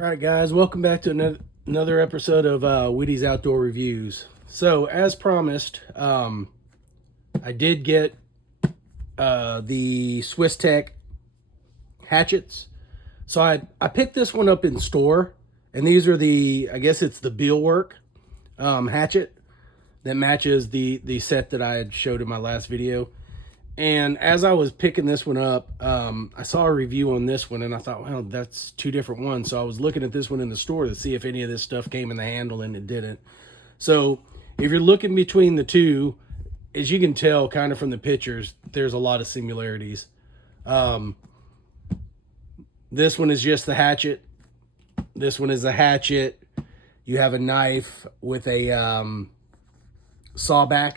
All right, guys, welcome back to another episode of Witty's Outdoor Reviews. So, as promised, I did get the Swiss Tech hatchets. So I picked this one up in store, and these are I guess it's the Beilwerk hatchet that matches the set that I had showed in my last video. And as I was picking this one up, I saw a review on this one, and I thought, well, that's two different ones. So I was looking at this one in the store to see if any of this stuff came in the handle, and it didn't. So if you're looking between the two, as you can tell kind of from the pictures, there's a lot of similarities. This one is just the hatchet. This one is a hatchet. You have a knife with a sawback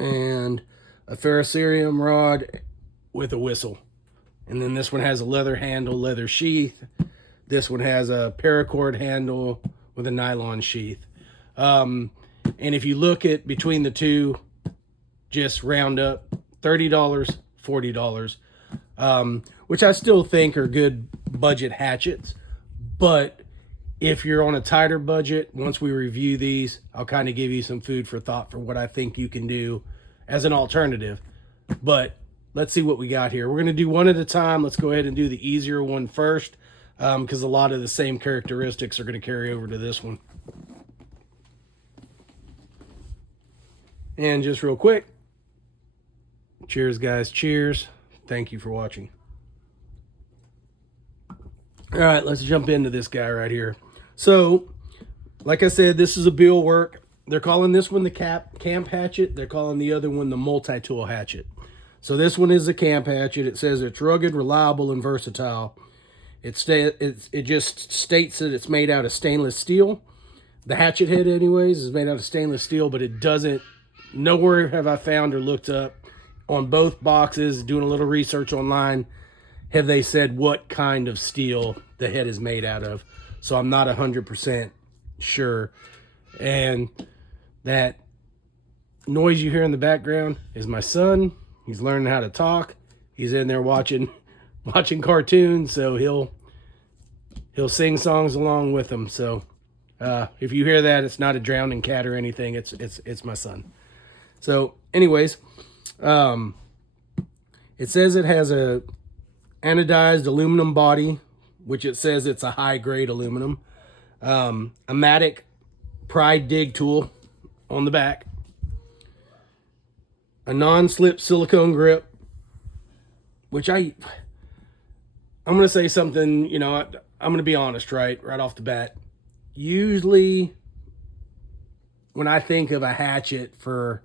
and a ferrocerium rod with a whistle. And then this one has a leather handle, leather sheath. This one has a paracord handle with a nylon sheath. And if you look at between the two, just round up $30, $40, which I still think are good budget hatchets. But if you're on a tighter budget, once we review these, I'll kind of give you some food for thought for what I think you can do as an alternative. But let's see what we got here. We're going to do one at a time. Let's go ahead and do the easier one first, because a lot of the same characteristics are going to carry over to this one. And just real quick, cheers, guys. Cheers. Thank you for watching. All right, let's jump into this guy right here. So, like I said, this is a Beilwerk. They're calling this one the camp hatchet. They're calling the other one the multi-tool hatchet. So this one is a camp hatchet. It says it's rugged, reliable, and versatile. It just states that it's made out of stainless steel. The hatchet head, anyways, is made out of stainless steel, but it doesn't. Nowhere have I found or looked up on both boxes, doing a little research online, have they said what kind of steel the head is made out of. So I'm not 100% sure. And that noise you hear in the background is my son. He's learning how to talk. He's in there watching cartoons, so he'll sing songs along with them. So if you hear that, it's not a drowning cat or anything. It's my son. So anyways, it says it has a anodized aluminum body, which it says it's a high grade aluminum. A Matic Pride dig tool on the back, a non-slip silicone grip, which I'm going to say something, I'm going to be honest right off the bat. Usually when I think of a hatchet for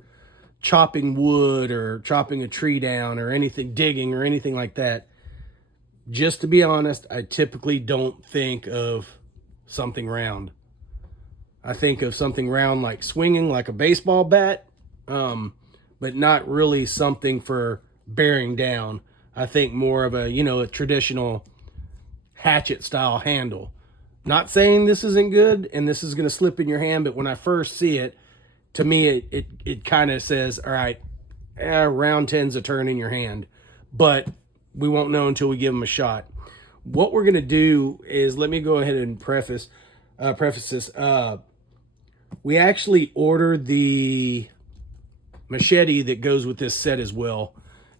chopping wood or chopping a tree down or anything, digging or anything like that, just to be honest, I typically don't think of something round. I think of something round like swinging like a baseball bat, but not really something for bearing down. I think more of a traditional hatchet style handle. Not saying this isn't good and this is going to slip in your hand, but when I first see it, to me, it kind of says, all right, round tends to turn in your hand, but we won't know until we give them a shot. What we're going to do is, let me go ahead and preface this. We actually ordered the machete that goes with this set as well.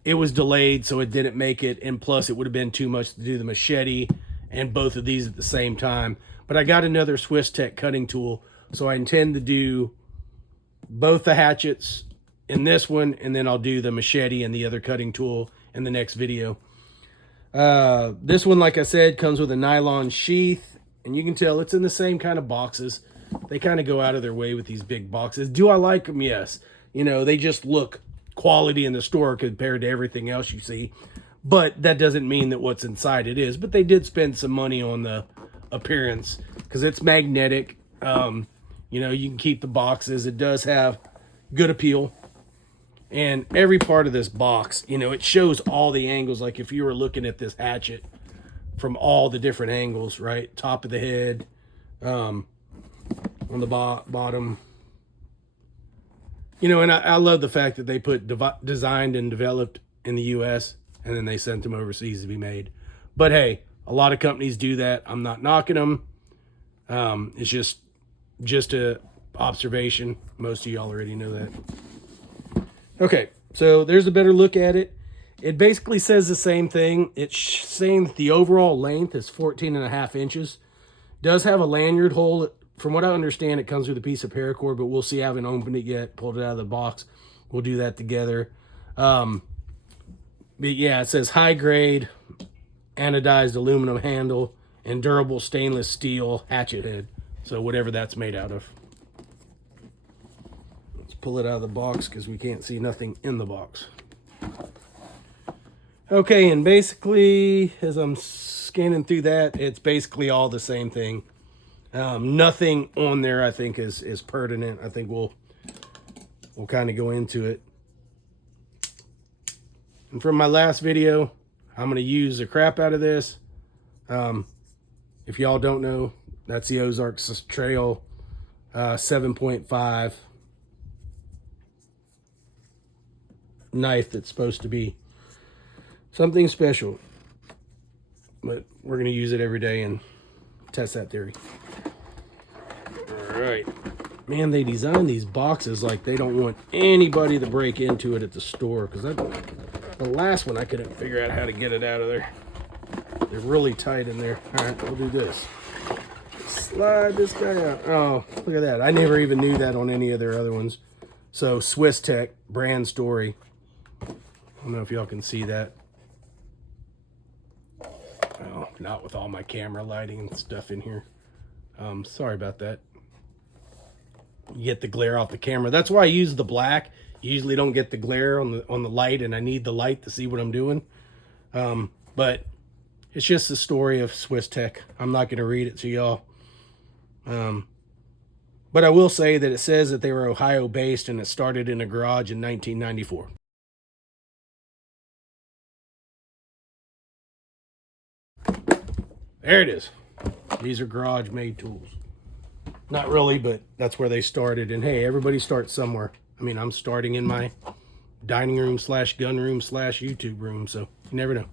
It was delayed, so it didn't make it, and plus it would have been too much to do the machete and both of these at the same time. But I got another Swiss Tech cutting tool, so I intend to do both the hatchets in this one, and then I'll do the machete and the other cutting tool in the next video. This one, like I said, comes with a nylon sheath, and you can tell it's in the same kind of boxes. They kind of go out of their way with these big boxes. Do I like them? Yes. They just look quality in the store compared to everything else you see. But that doesn't mean that what's inside it is. But they did spend some money on the appearance because it's magnetic. You can keep the boxes. It does have good appeal. And every part of this box, it shows all the angles. Like if you were looking at this hatchet from all the different angles, right? Top of the head, on the bottom. And I love the fact that they put designed and developed in the U.S. and then they sent them overseas to be made. But hey, A lot of companies do that. I'm not knocking them. It's just a observation. Most of y'all already know that. Okay, so there's a better look at it. It basically says the same thing. It's saying that the overall length is 14.5 inches. Does have a lanyard hole. From what I understand, it comes with a piece of paracord, but we'll see. I haven't opened it yet, pulled it out of the box. We'll do that together. But yeah, it says high grade anodized aluminum handle and durable stainless steel hatchet head. So whatever that's made out of. Let's pull it out of the box because we can't see nothing in the box. Okay, and basically, as I'm scanning through that, it's basically all the same thing. Nothing on there I think is pertinent. I think we'll kind of go into it. And from my last video, I'm going to use the crap out of this. If y'all don't know, that's the Ozarks Trail 7.5 knife that's supposed to be something special. But we're going to use it every day and test that theory. All right. Man, they designed these boxes like they don't want anybody to break into it at the store, because the last one I couldn't figure out how to get it out of there. They're really tight in there. All right, we'll do this. Slide this guy out. Oh, look at that. I never even knew that on any of their other ones. So, Swiss Tech, brand story. I don't know if y'all can see that. Well, not with all my camera lighting and stuff in here. Sorry about that. You get the glare off the camera. That's why I use the black. You usually don't get the glare on the light, and I need the light to see what I'm doing. But it's just the story of Swiss Tech. I'm not going to read it to y'all. But I will say that it says that they were Ohio-based and it started in a garage in 1994. There it is. These are garage-made tools. Not really, but that's where they started. And hey, everybody starts somewhere. I mean, I'm starting in my dining room / gun room / YouTube room, so you never know.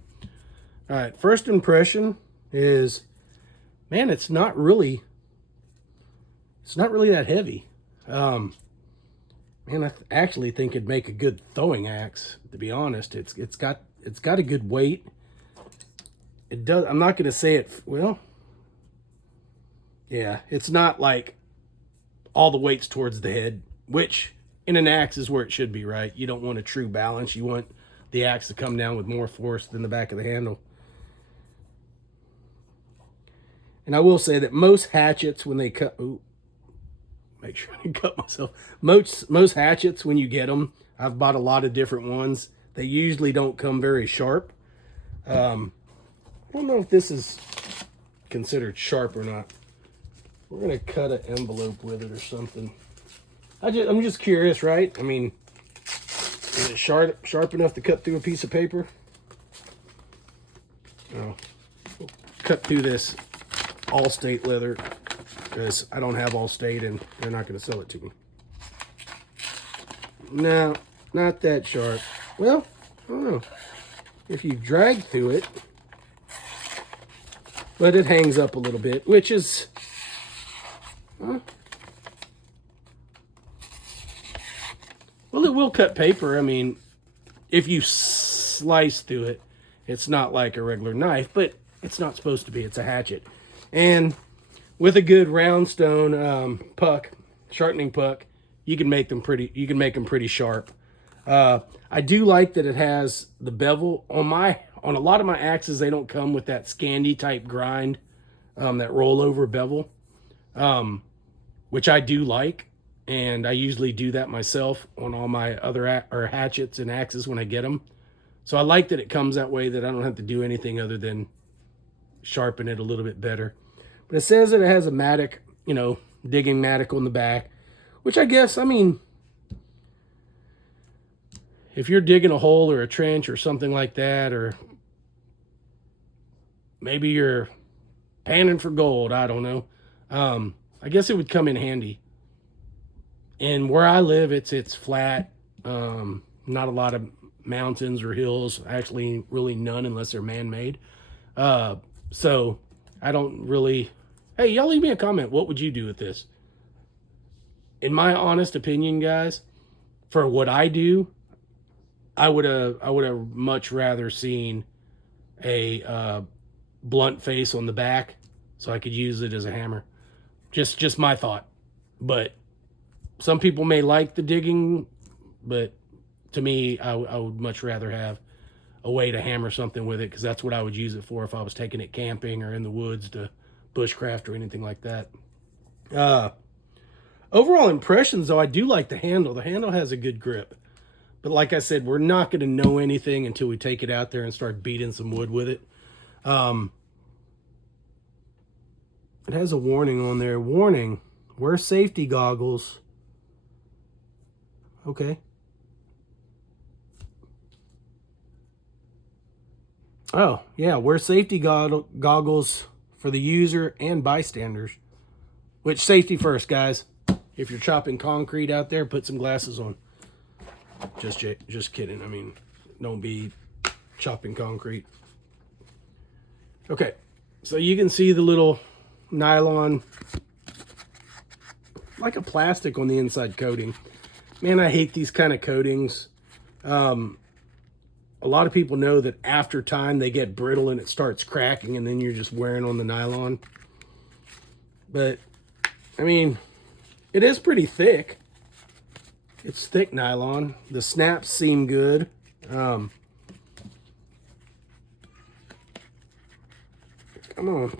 All right, first impression is, man, it's not really that heavy. Man, I actually think it'd make a good throwing axe, to be honest. It's got a good weight. It does. I'm not going to say it, well, yeah, it's not like all the weight's towards the head, which in an axe is where it should be, right? You don't want a true balance. You want the axe to come down with more force than the back of the handle. And I will say that most hatchets, when they cut, ooh, make sure I didn't cut myself. Most hatchets, when you get them, I've bought a lot of different ones. They usually don't come very sharp. I don't know if this is considered sharp or not. We're gonna cut an envelope with it or something. I'm just curious, right? I mean, is it sharp enough to cut through a piece of paper? No. We'll cut through this Allstate leather because I don't have Allstate and they're not gonna sell it to me. No, not that sharp. Well, I don't know. If you drag through it, but it hangs up a little bit, which is, well, it will cut paper. I mean, if you slice through it, it's not like a regular knife, but it's not supposed to be. It's a hatchet. And with a good round stone puck, sharpening puck, you can make them pretty sharp. I do like that it has the bevel. On a lot of my axes, they don't come with that Scandi type grind, that rollover bevel, which I do like. And I usually do that myself on all my other hatchets and axes when I get them. So I like that it comes that way, that I don't have to do anything other than sharpen it a little bit better. But it says that it has a mattock, digging mattock on the back, which I guess, I mean, if you're digging a hole or a trench or something like that, or maybe you're panning for gold, I don't know. I guess it would come in handy. And where I live, it's flat. Not a lot of mountains or hills. Actually, really none unless they're man-made. So I don't really, hey, y'all leave me a comment. What would you do with this? In my honest opinion, guys, for what I do, I would have much rather seen a blunt face on the back so I could use it as a hammer. Just my thought. But some people may like the digging, but to me, I would much rather have a way to hammer something with it, because that's what I would use it for if I was taking it camping or in the woods to bushcraft or anything like that. Overall impressions, though, I do like the handle. The handle has a good grip. But like I said, we're not going to know anything until we take it out there and start beating some wood with it. It has a warning on there. Warning, wear safety goggles. Okay. Oh, yeah, wear safety goggles for the user and bystanders. Which, safety first, guys. If you're chopping concrete out there, put some glasses on. Just kidding. I mean, don't be chopping concrete. Okay, so you can see the little nylon, like a plastic on the inside coating. Man, I hate these kind of coatings. A lot of people know that after time they get brittle and it starts cracking, and then you're just wearing on the nylon. But, I mean, it is pretty thick. It's thick nylon. The snaps seem good. Come on.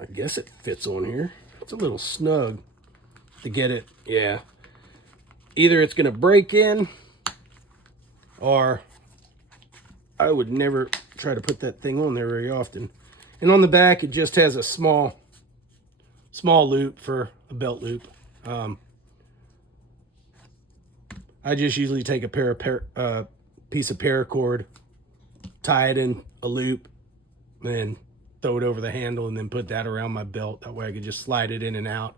I guess it fits on here. It's a little snug to get it. Yeah. Either it's going to break in, or I would never try to put that thing on there very often. And on the back, it just has a small loop for a belt loop. I just usually take a piece of paracord, tie it in a loop, and throw it over the handle, and then put that around my belt. That way I could just slide it in and out.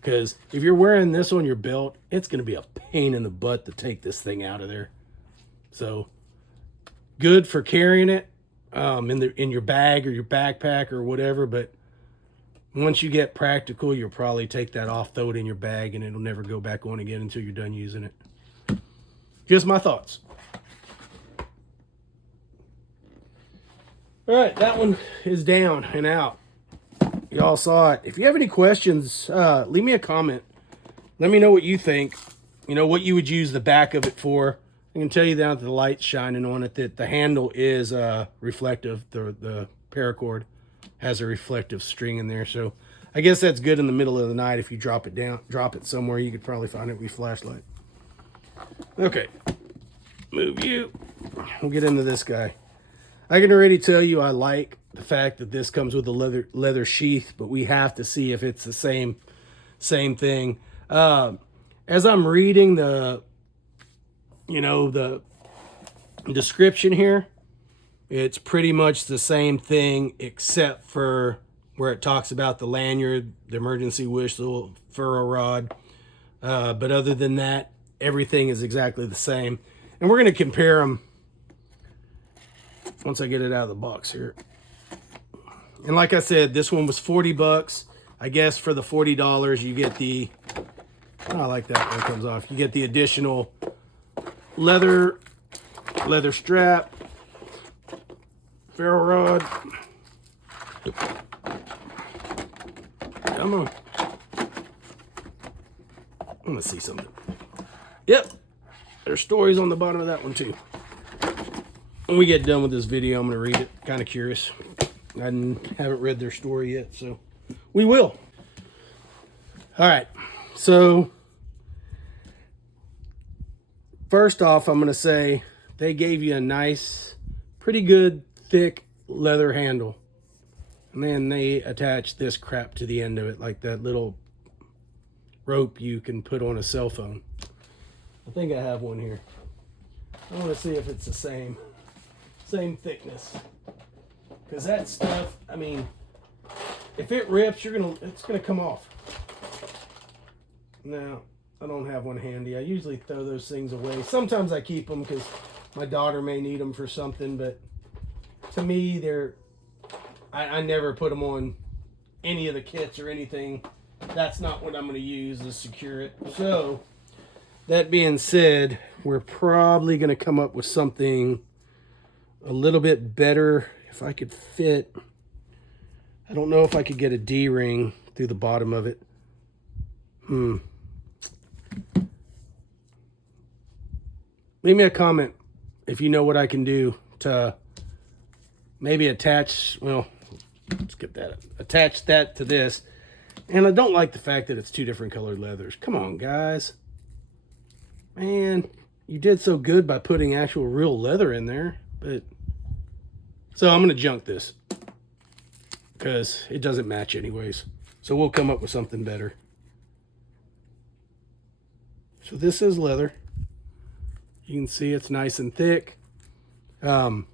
Because if you're wearing this on your belt, it's going to be a pain in the butt to take this thing out of there. So, good for carrying it in your bag or your backpack or whatever, but once you get practical, you'll probably take that off, throw it in your bag, and it'll never go back on again until you're done using it. Just my thoughts. All right, that one is down and out. Y'all saw it. If you have any questions, leave me a comment. Let me know what you think. You know, what you would use the back of it for. I can tell you that the light's shining on it, that the handle is reflective. The paracord has a reflective string in there. So I guess that's good in the middle of the night. If you drop it somewhere, you could probably find it with your flashlight. Okay, move you. We'll get into this guy. I can already tell you I like the fact that this comes with a leather sheath, but we have to see if it's the same thing. As I'm reading the description here, it's pretty much the same thing, except for where it talks about the lanyard, the emergency whistle, ferro rod. But other than that, everything is exactly the same. And we're going to compare them once I get it out of the box here. And like I said, this one was $40. I guess for the $40, you get the, I like that one comes off. You get the additional leather strap, ferro rod. Come on. I want to see something. Yep. There's stories on the bottom of that one too. When we get done with this video, I'm going to read it. Kind of curious. I haven't read their story yet, so we will. All right. So first off, I'm going to say they gave you a nice, pretty good, thick leather handle. And then they attached this crap to the end of it, like that little rope you can put on a cell phone. I think I have one here. I want to see if it's the same thickness. Because that stuff, I mean, if it rips, it's gonna come off. Now, I don't have one handy. I usually throw those things away. Sometimes I keep them because my daughter may need them for something, but to me, I never put them on any of the kits or anything. That's not what I'm going to use to secure it. So, that being said, we're probably going to come up with something a little bit better. If I could fit, I don't know if I could get a D-ring through the bottom of it. Leave me a comment if you know what I can do to maybe attach, well, skip that, attach that to this. And I don't like the fact that it's two different colored leathers. Come on, guys. Man, you did so good by putting actual real leather in there. But so I'm going to junk this because it doesn't match anyways. So we'll come up with something better. So this is leather. You can see it's nice and thick. Now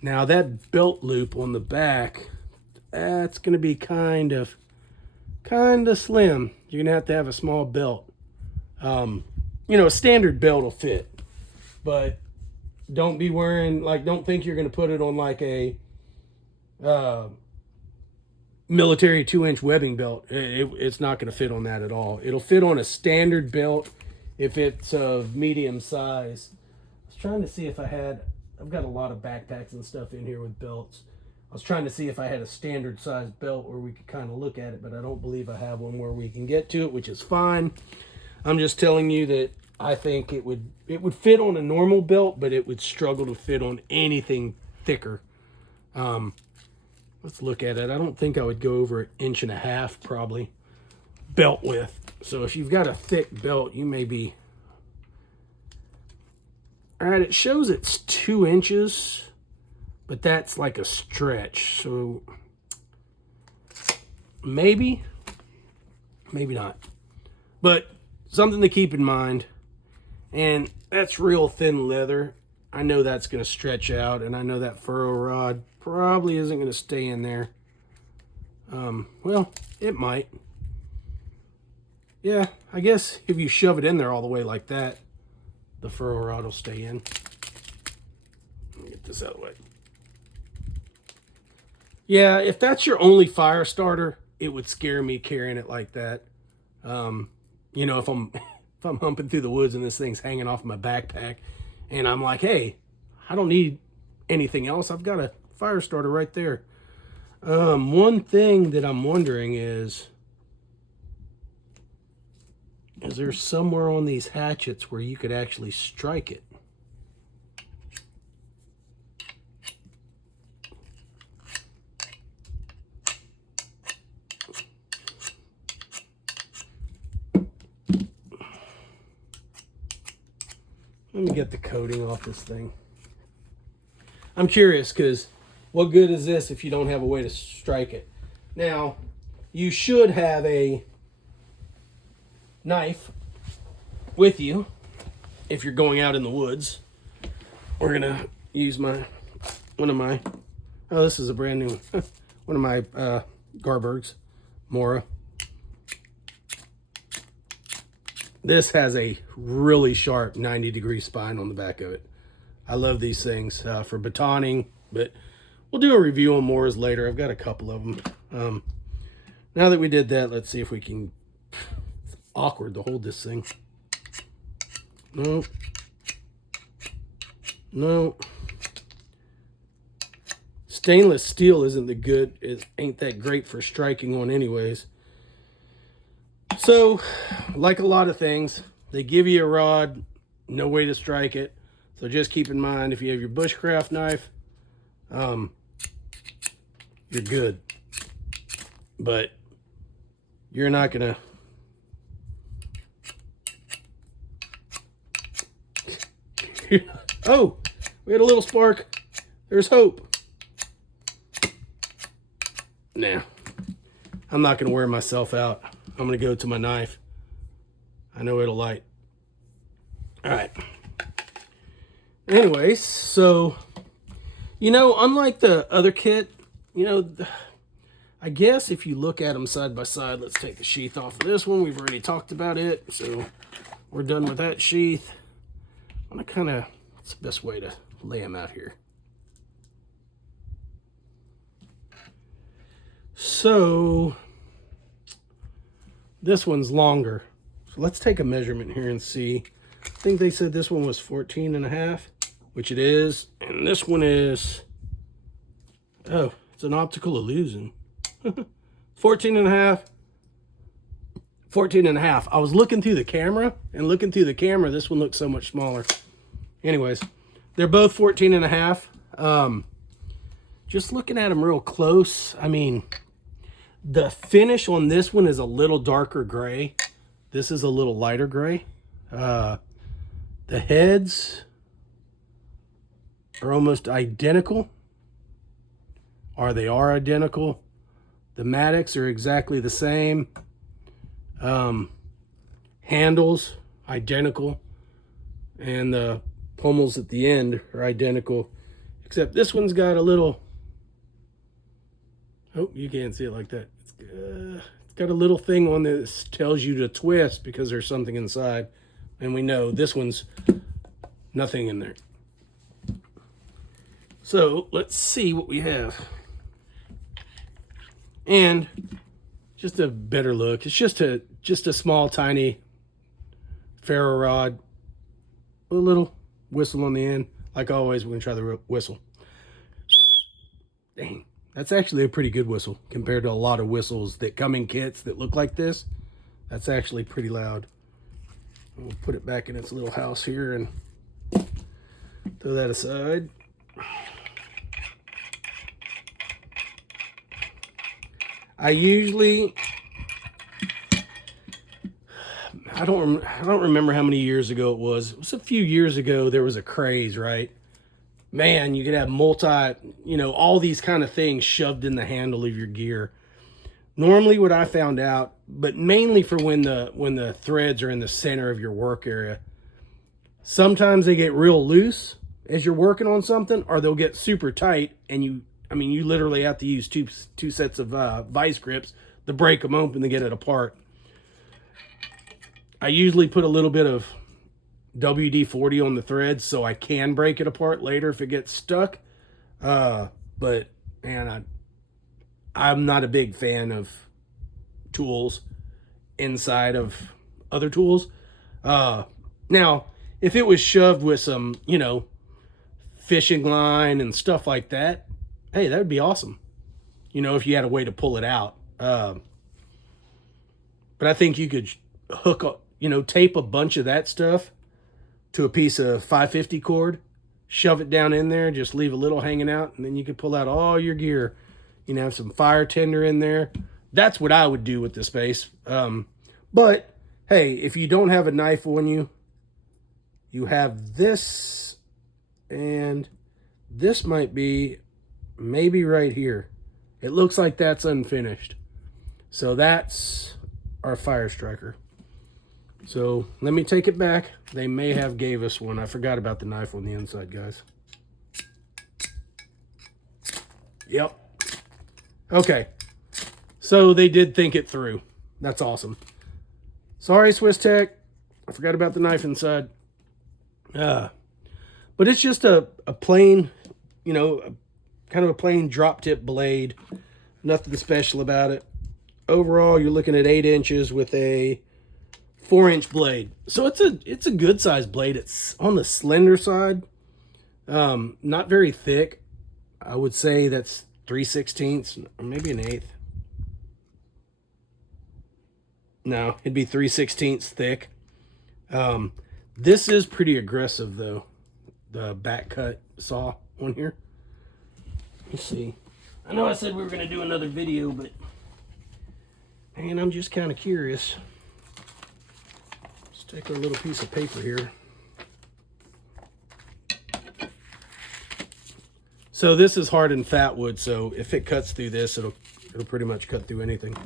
that belt loop on the back, that's going to be kind of slim. You're going to have a small belt. You know, a standard belt will fit, but don't be wearing, like, don't think you're going to put it on like a military 2-inch webbing belt. It's not going to fit on that at all. It'll fit on a standard belt if it's of medium size. I was trying to see if I've got a lot of backpacks and stuff in here with belts. I was trying to see if I had a standard size belt where we could kind of look at it, but I don't believe I have one where we can get to it, which is fine. I'm just telling you that I think it would fit on a normal belt, but it would struggle to fit on anything thicker. Let's look at it. I don't think I would go over 1.5 inches probably belt width. So if you've got a thick belt, you may be... All right, it shows it's 2 inches, but that's like a stretch. So maybe not. But something to keep in mind. And that's real thin leather. I know that's going to stretch out, and I know that ferro rod probably isn't going to stay in there. Well, it might. Yeah, I guess if you shove it in there all the way like that, the ferro rod will stay in. Let me get this out of the way. Yeah, if that's your only fire starter, it would scare me carrying it like that. You know, if I'm humping through the woods and this thing's hanging off my backpack, and I'm like, hey, I don't need anything else. I've got a fire starter right there. One thing that I'm wondering is there somewhere on these hatchets where you could actually strike it? Let me get the coating off this thing. I'm curious because what good is this if you don't have a way to strike it? Now, you should have a knife with you if you're going out in the woods. We're gonna use one of my, oh, this is a brand new one, one of my Garbergs, Mora. This has a really sharp 90-degree spine on the back of it. I love these things for batoning, but we'll do a review on Moras later. I've got a couple of them. Now that we did that, let's see if we can... It's awkward to hold this thing. No. No. Stainless steel it ain't that great for striking on anyways. So, like a lot of things, they give you a rod, no way to strike it. So just keep in mind, if you have your bushcraft knife, you're good. But you're not gonna... Oh, we had a little spark. There's hope. Nah, I'm not gonna wear myself out. I'm gonna go to my knife. I know it'll light. All right. Anyways, so, you know, unlike the other kit, you know, I guess if you look at them side by side, let's take the sheath off of this one. We've already talked about it, so we're done with that sheath. I'm gonna kind of, what's the best way to lay them out here? So this one's longer. So let's take a measurement here and see. I think they said this one was 14.5, which it is. And this one is, oh, it's an optical illusion. 14.5. 14.5. I was looking through the camera, and looking through the camera, this one looks so much smaller. Anyways, they're both 14.5. Just looking at them real close, I mean, the finish on this one is a little darker gray. This is a little lighter gray. The heads are almost identical, or they are identical. The mattocks are exactly the same. Handles, identical. And the pommels at the end are identical. Except this one's got a little... Oh, you can't see it like that. It's got a little thing on this tells you to twist because there's something inside. And we know this one's nothing in there. So let's see what we have. And just a better look. It's just a small, tiny ferro rod. A little whistle on the end. Like always, we're gonna try the whistle. Dang. That's actually a pretty good whistle compared to a lot of whistles that come in kits that look like this. That's actually pretty loud. We'll put it back in its little house here and throw that aside. I don't remember how many years ago it was. It was a few years ago. There was a craze, right? Man, you could have all these kind of things shoved in the handle of your gear. Normally what I found out, but mainly for when the threads are in the center of your work area, sometimes they get real loose as you're working on something, or they'll get super tight, and you literally have to use two sets of vice grips to break them open to get it apart. I usually put a little bit of WD-40 on the threads so I can break it apart later if it gets stuck. But man, I'm not a big fan of tools inside of other tools. Now, if it was shoved with some, fishing line and stuff like that, hey, that would be awesome. If you had a way to pull it out. But I think you could hook up, tape a bunch of that stuff to a piece of 550 cord, shove it down in there, just leave a little hanging out, and then you can pull out all your gear. Have some fire tender in there. That's what I would do with the space. But hey, if you don't have a knife on you, you have this, and this might be maybe right here. It looks like that's unfinished. So that's our fire striker. So let me take it back. They may have gave us one. I forgot about the knife on the inside, guys. Yep. Okay. So they did think it through. That's awesome. Sorry, Swiss Tech. I forgot about the knife inside. But it's just a plain, kind of a plain drop tip blade. Nothing special about it. Overall, you're looking at 8 inches with a 4-inch blade. So it's a good sized blade. It's on the slender side. Not very thick. I would say that's 3/16 or maybe an 1/8. No, it'd be 3/16 thick. This is pretty aggressive though. The back cut saw on here. Let's see. I know I said we were going to do another video, but man, I'm just kind of curious. Let's take our little piece of paper here. So this is hardened fat wood, so if it cuts through this, it'll pretty much cut through anything.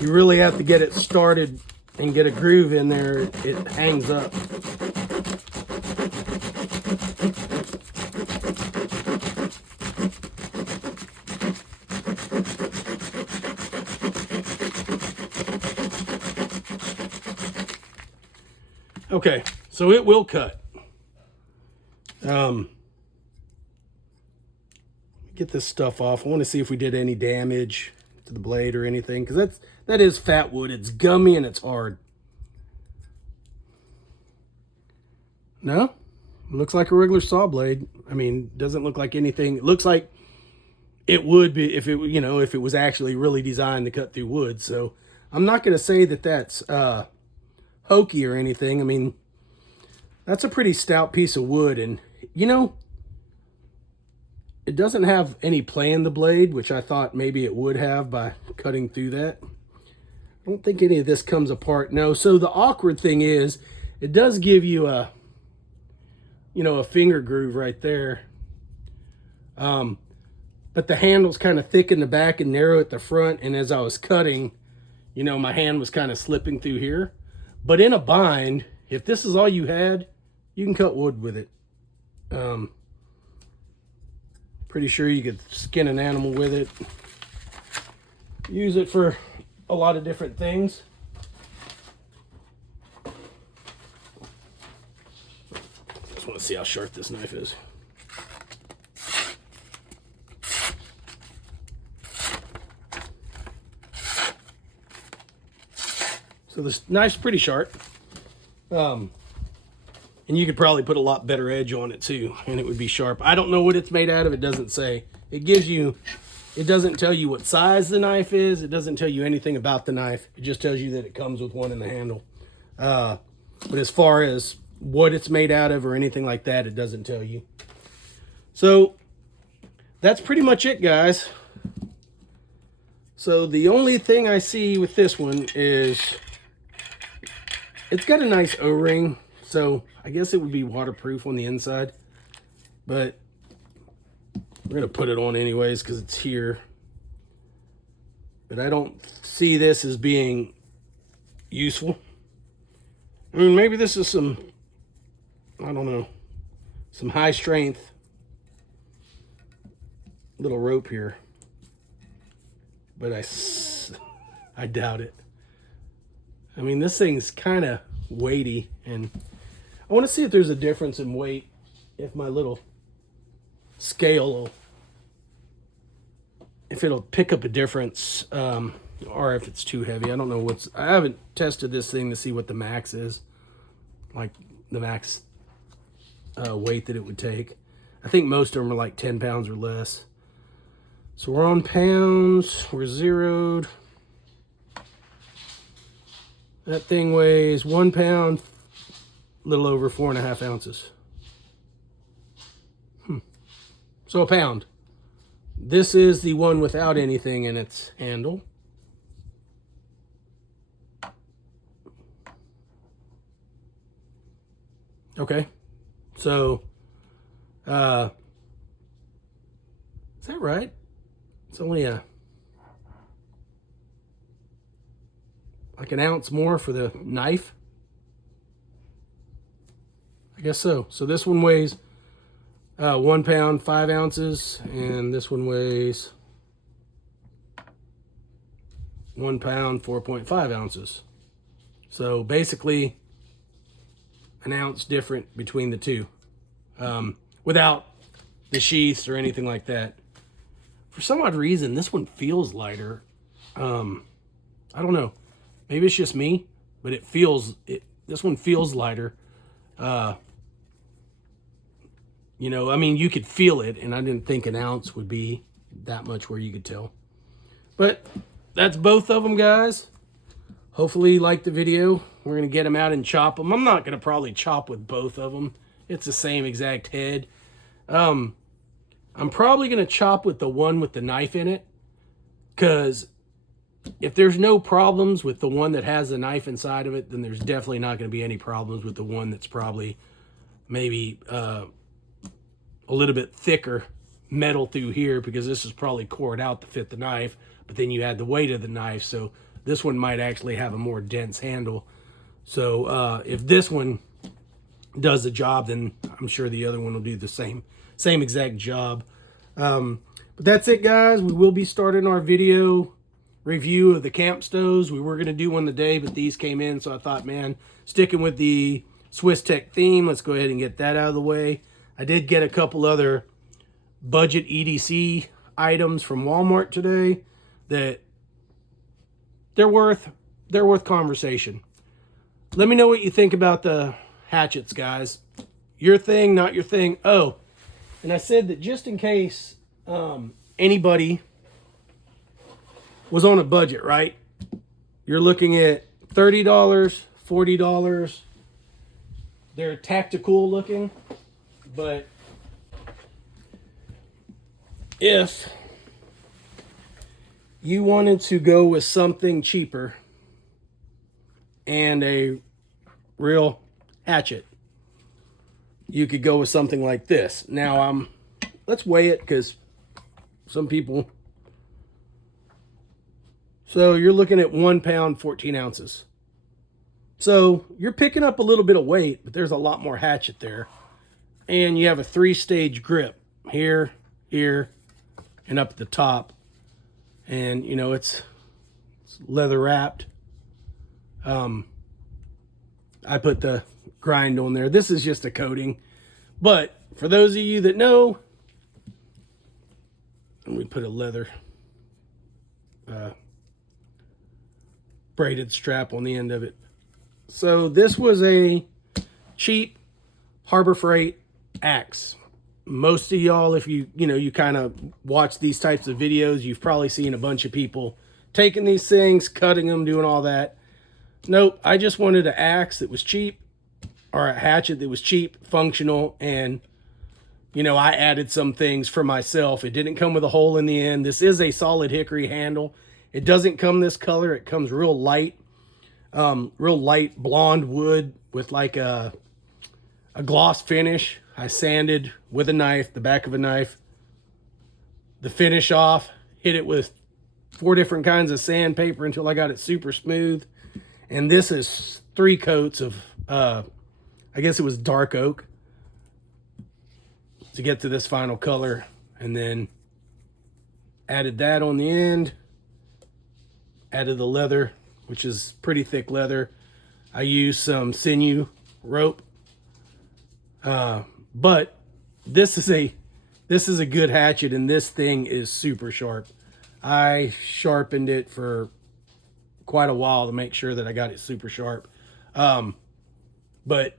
you really have to get it started and get a groove in there. It hangs up. Okay, so it will cut. Get this stuff off. I want to see if we did any damage to the blade or anything, because that is fat wood. It's gummy and it's hard. No, it looks like a regular saw blade. I mean, doesn't look like anything. It looks like it would be if it, you know, if it was actually really designed to cut through wood. So I'm not going to say that that's hokey or anything. I mean, that's a pretty stout piece of wood, and you know, it doesn't have any play in the blade, which I thought maybe it would have by cutting through that. I don't think any of this comes apart. No, so the awkward thing is, it does give you a, you know, a finger groove right there. But the handle's kind of thick in the back and narrow at the front, and as I was cutting, you know, my hand was kind of slipping through here. But in a bind, if this is all you had, you can cut wood with it. Pretty sure you could skin an animal with it. Use it for a lot of different things. Just want to see how sharp this knife is. So this knife's pretty sharp. And you could probably put a lot better edge on it too, and it would be sharp. I don't know what it's made out of. It doesn't say. It gives you, it doesn't tell you what size the knife is. It doesn't tell you anything about the knife. It just tells you that it comes with one in the handle. But as far as what it's made out of or anything like that, it doesn't tell you. So that's pretty much it, guys. So the only thing I see with this one is it's got a nice O-ring. So I guess it would be waterproof on the inside, but we're going to put it on anyways because it's here. But I don't see this as being useful. I mean, maybe this is some, I don't know, some high strength little rope here, but I doubt it. I mean, this thing's kind of weighty, and I want to see if there's a difference in weight, if my little scale, if it'll pick up a difference, or if it's too heavy. I don't know I haven't tested this thing to see what the max is, like the max weight that it would take. I think most of them are like 10 pounds or less. So we're on pounds, we're zeroed. That thing weighs 1 pound, a little over 4.5 ounces. So a pound. This is the one without anything in its handle. Okay. So, is that right? It's only like an ounce more for the knife. I guess so. So this one weighs 1 pound, 5 ounces, and this one weighs 1 pound, 4.5 ounces. So basically an ounce different between the two, without the sheaths or anything like that. For some odd reason, this one feels lighter. I don't know. Maybe it's just me, but this one feels lighter. You know, I mean, you could feel it, and I didn't think an ounce would be that much where you could tell. But that's both of them, guys. Hopefully you liked the video. We're going to get them out and chop them. I'm not going to probably chop with both of them. It's the same exact head. I'm probably going to chop with the one with the knife in it, because if there's no problems with the one that has the knife inside of it, then there's definitely not going to be any problems with the one that's probably maybe a little bit thicker metal through here, because this is probably cored out to fit the knife, but then you add the weight of the knife, so This one might actually have a more dense handle. So if this one does the job, then I'm sure the other one will do the same exact job. But that's it, guys. We will be starting our video review of the camp stoves. We were going to do one today, but these came in, so I thought, man, sticking with the Swiss Tech theme, let's go ahead and get that out of the way. I did get a couple other budget EDC items from Walmart today that they're worth conversation. Let me know what you think about the hatchets, guys. Your thing, not your thing. Oh, and I said that just in case anybody was on a budget, right? You're looking at $30, $40. They're tactical looking, but if you wanted to go with something cheaper and a real hatchet, you could go with something like this. Now, let's weigh it, because some people... So you're looking at 1 pound, 14 ounces. So you're picking up a little bit of weight, but there's a lot more hatchet there. And you have a 3-stage grip here, here, and up at the top. And, you know, it's leather wrapped. I put the grind on there. This is just a coating. But for those of you that know, and we put a leather braided strap on the end of it. So this was a cheap Harbor Freight axe. Most of y'all, if you kind of watch these types of videos, you've probably seen a bunch of people taking these things, cutting them, doing all that. Nope, I just wanted an axe that was cheap, or a hatchet that was cheap, functional, and I added some things for myself. It didn't come with a hole in the end. This is a solid hickory handle. It doesn't come this color. It comes real light blonde wood with like a gloss finish. I sanded with a knife, the back of a knife, the finish off, hit it with 4 different kinds of sandpaper until I got it super smooth. And this is 3 coats of, I guess it was dark oak to get to this final color. And then added that on the end. Added the leather, which is pretty thick leather. I used some sinew rope. But this is a good hatchet, and this thing is super sharp. I sharpened it for quite a while to make sure that I got it super sharp. But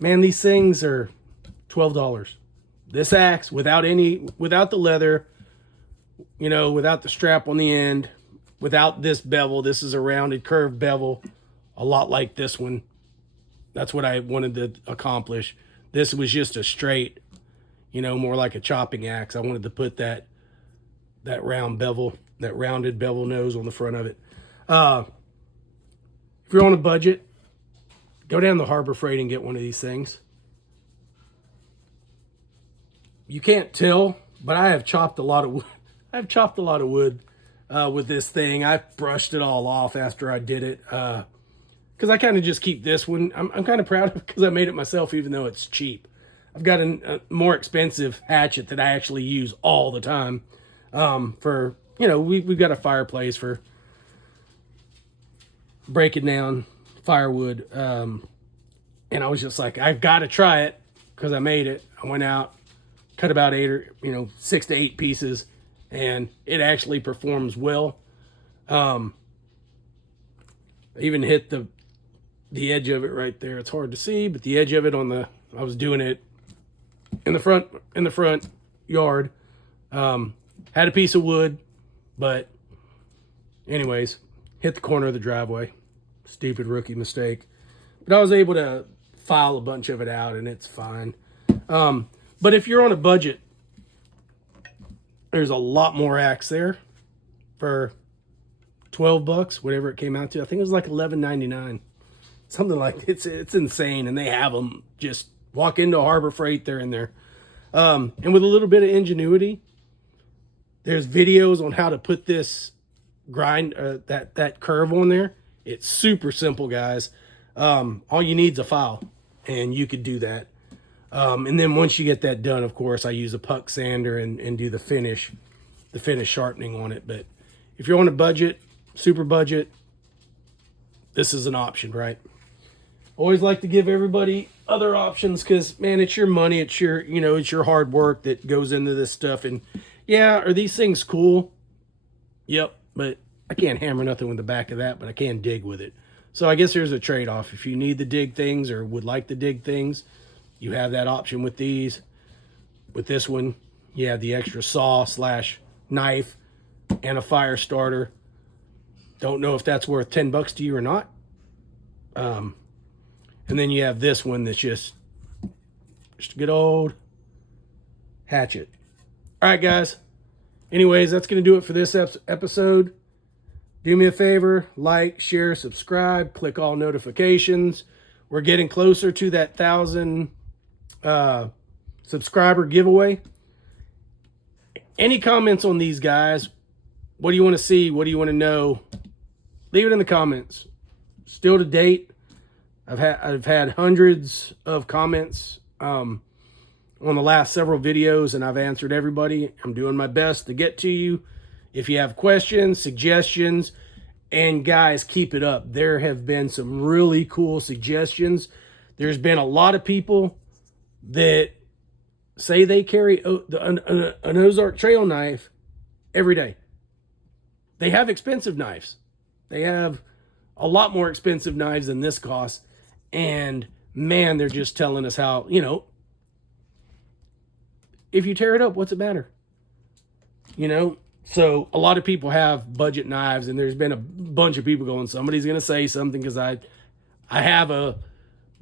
man, these things are $12. This axe without the leather, without the strap on the end, without this bevel. This is a rounded curved bevel, a lot like this one. That's what I wanted to accomplish. This was just a straight, more like a chopping axe. I wanted to put that round bevel, that rounded bevel nose on the front of it. If you're on a budget, go down to Harbor Freight and get one of these things. You can't tell, but I have chopped a lot of wood. With this thing. I brushed it all off after I did it. Because I kind of just keep this one. I'm kind of proud of it because I made it myself, even though it's cheap. I've got a more expensive hatchet that I actually use all the time. We've got a fireplace for breaking down firewood. And I was just like, I've got to try it because I made it. I went out, cut about 6 to 8 pieces, and it actually performs well. I even hit the edge of it right there. It's hard to see, but the edge of it I was doing it in the front yard. Had a piece of wood, but anyways, hit the corner of the driveway. Stupid rookie mistake. But I was able to file a bunch of it out, and it's fine. But if you're on a budget, there's a lot more axe there for $12, whatever it came out to. I think it was like $11.99. Something like it's insane, and they have them. Just walk into Harbor Freight, they're in there. And with a little bit of ingenuity, there's videos on how to put this grind, that curve on there. It's super simple, guys. All you need is a file, and you could do that. And then once you get that done, of course, I use a puck sander and do the finish sharpening on it. But if you're on a budget, super budget, this is an option, right? Always like to give everybody other options because, man, it's your money. It's your, it's your hard work that goes into this stuff. And yeah, are these things cool? Yep, but I can't hammer nothing with the back of that, but I can dig with it. So I guess there's a trade-off. If you need to dig things or would like to dig things, you have that option with these. With this one, you have the extra saw / knife and a fire starter. Don't know if that's worth $10 to you or not. And then you have this one that's just a good old hatchet. All right, guys. Anyways, that's going to do it for this episode. Do me a favor, like, share, subscribe, click all notifications. We're getting closer to that 1,000 subscriber giveaway. Any comments on these guys? What do you want to see? What do you want to know? Leave it in the comments. Still to date, I've had hundreds of comments on the last several videos, and I've answered everybody. I'm doing my best to get to you. If you have questions, suggestions, and guys, keep it up. There have been some really cool suggestions. There's been a lot of people that say they carry an Ozark trail knife every day. They have expensive knives. They have a lot more expensive knives than this costs. And man, they're just telling us how, if you tear it up, what's it matter? So a lot of people have budget knives, and there's been a bunch of people going, somebody's going to say something because I have a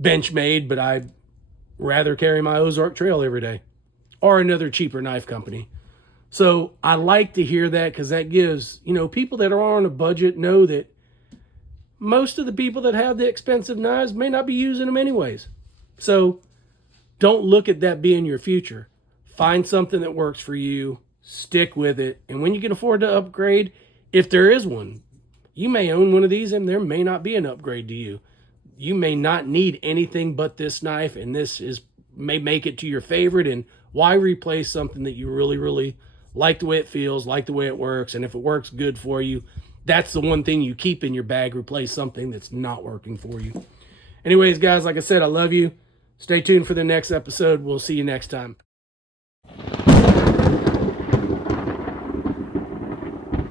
Benchmade, but I rather carry my Ozark Trail every day or another cheaper knife company. So I like to hear that because that gives, people that are on a budget know that most of the people that have the expensive knives may not be using them anyways. So don't look at that being your future. Find something that works for you, stick with it. And when you can afford to upgrade, if there is one, you may own one of these and there may not be an upgrade to you. You may not need anything but this knife, and this may make it to your favorite. And why replace something that you really, really like the way it feels, like the way it works, and if it works good for you, that's the one thing you keep in your bag. Replace something that's not working for you. Anyways, guys, like I said, I love you. Stay tuned for the next episode. We'll see you next time.